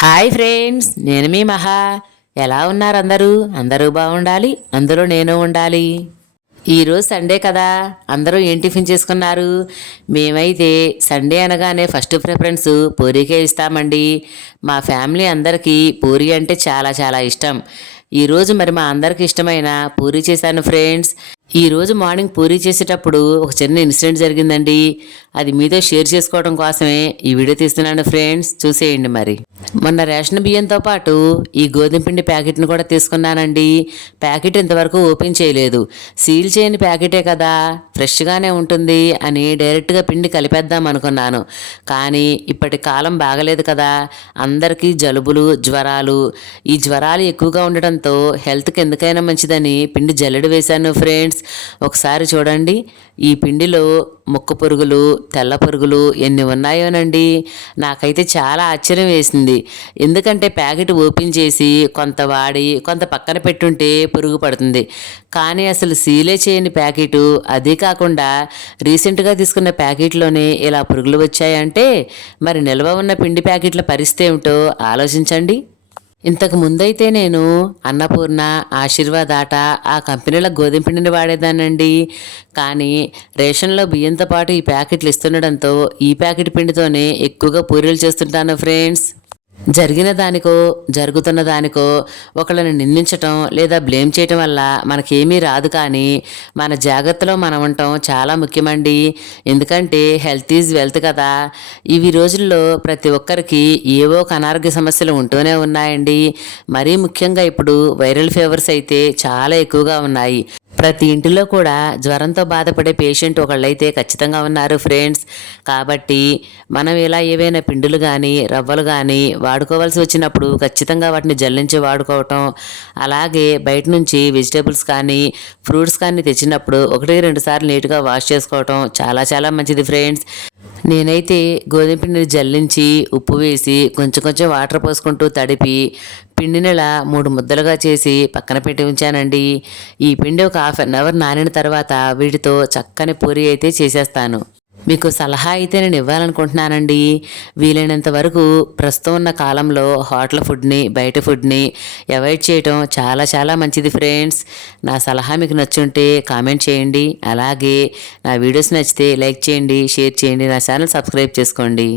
Hi friends నేను మీ మహా. ఎలా ఉన్నారు అందరూ? అందరూ బాగుండాలి అందులో నేను ఉండాలి. ఈరోజు సండే కదా అందరూ ఏం టిఫిన్ చేసుకున్నారు? మేమైతే సండే అనగానే ఫస్ట్ ప్రిఫరెన్స్ పూరీకే ఇస్తామండి. మా ఫ్యామిలీ అందరికీ పూరీ అంటే చాలా చాలా ఇష్టం. ఈరోజు మరి మా అందరికి ఇష్టమైన పూరీ చేశాను ఫ్రెండ్స్. ఈరోజు మార్నింగ్ పూరీ చేసేటప్పుడు ఒక చిన్న ఇన్సిడెంట్ జరిగిందండి. అది మీతో షేర్ చేసుకోవడం కోసమే ఈ వీడియో తీస్తున్నాను ఫ్రెండ్స్. చూసేయండి మరి. మొన్న రేషన్ బియ్యంతో పాటు ఈ గోధుమ పిండి ప్యాకెట్ని కూడా తీసుకున్నానండి. ప్యాకెట్ ఇంతవరకు ఓపెన్ చేయలేదు. సీల్ చేయని ప్యాకెటే కదా ఫ్రెష్గానే ఉంటుంది అని డైరెక్ట్గా పిండి కలిపేద్దాం అనుకున్నాను. కానీ ఇప్పటి కాలం బాగలేదు కదా అందరికీ జలుబులు జ్వరాలు. ఈ జ్వరాలు ఎక్కువగా ఉండడంతో హెల్త్కి ఎందుకైనా మంచిదని పిండి జల్లెడు వేశాను ఫ్రెండ్స్. ఒకసారి చూడండి. ఈ పిండిలో ముక్క పురుగులు తెల్ల పురుగులు ఎన్ని ఉన్నాయోనండి? నాకైతే చాలా ఆశ్చర్యం వేసింది. ఎందుకంటే ప్యాకెట్ ఓపెన్ చేసి కొంత వాడి కొంత పక్కన పెట్టుంటే పురుగు పడుతుంది. కానీ అసలు సీలే చేయని ప్యాకెటు అదే కాకుండా రీసెంట్గా తీసుకున్న ప్యాకెట్లోనే ఇలా పురుగులు వచ్చాయంటే మరి నిల్వ ఉన్న పిండి ప్యాకెట్ల పరిస్థితి ఏమిటో ఆలోచించండి. ఇంతకు ముందైతే నేను అన్నపూర్ణ ఆశీర్వాద్ ఆట ఆ కంపెనీల గోధుమ పిండిని వాడేదానండి కానీ రేషన్లో బియ్యంతో పాటు ఈ ప్యాకెట్లు ఇస్తుండడంతో ఈ ప్యాకెట్ పిండితోనే ఎక్కువగా పూరీలు చేస్తుంటాను ఫ్రెండ్స్. జరిగిన దానికో జరుగుతున్న దానికో ఒకళ్ళని నిందించటం లేదా బ్లేమ్ చేయటం వల్ల మనకేమీ రాదు కానీ మన జాగ్రత్తలో మనం ఉండటం చాలా ముఖ్యమండి. ఎందుకంటే హెల్త్ ఈజ్ వెల్త్ కదా. ఇవి రోజుల్లో ప్రతి ఒక్కరికి ఏవో ఒక అనారోగ్య సమస్యలు ఉంటూనే ఉన్నాయండి. మరీ ముఖ్యంగా ఇప్పుడు వైరల్ ఫీవర్స్ అయితే చాలా ఎక్కువగా ఉన్నాయి. ప్రతి ఇంటిలో కూడా జ్వరంతో బాధపడే పేషెంట్ ఒకళ్ళైతే ఖచ్చితంగా ఉన్నారు ఫ్రెండ్స్ కాబట్టి మనం ఇలా ఏవైనా పిండులు కానీ రవ్వలు కానీ వాడుకోవాల్సి వచ్చినప్పుడు ఖచ్చితంగా వాటిని జల్లించి వాడుకోవటం అలాగే బయట నుంచి వెజిటేబుల్స్ కానీ ఫ్రూట్స్ కానీ తెచ్చినప్పుడు ఒకటి రెండు సార్లు నీట్గా వాష్ చేసుకోవటం చాలా చాలా మంచిది ఫ్రెండ్స్ నేనైతే గోధుమ పిండిని జల్లించి ఉప్పు వేసి కొంచెం కొంచెం వాటర్ పోసుకుంటూ తడిపి పిండిని ఇలా మూడు ముద్దలుగా చేసి పక్కన పెట్టి ఉంచానండి. ఈ పిండి ఒక హాఫ్ అన్ అవర్ నానిన తర్వాత వీటితో చక్కని పూరి అయితే చేసేస్తాను. మీకు సలహా అయితే నేను ఇవ్వాలనుకుంటున్నానండి. వీలైనంత వరకు ప్రస్తుతం ఉన్న కాలంలో హోటల్ ఫుడ్ని బయట ఫుడ్ని అవాయిడ్ చేయటం చాలా చాలా మంచిది ఫ్రెండ్స్. నా సలహా మీకు నచ్చుంటే కామెంట్ చేయండి. అలాగే నా వీడియోస్ నచ్చితే లైక్ చేయండి షేర్ చేయండి. నా ఛానల్ సబ్స్క్రైబ్ చేసుకోండి.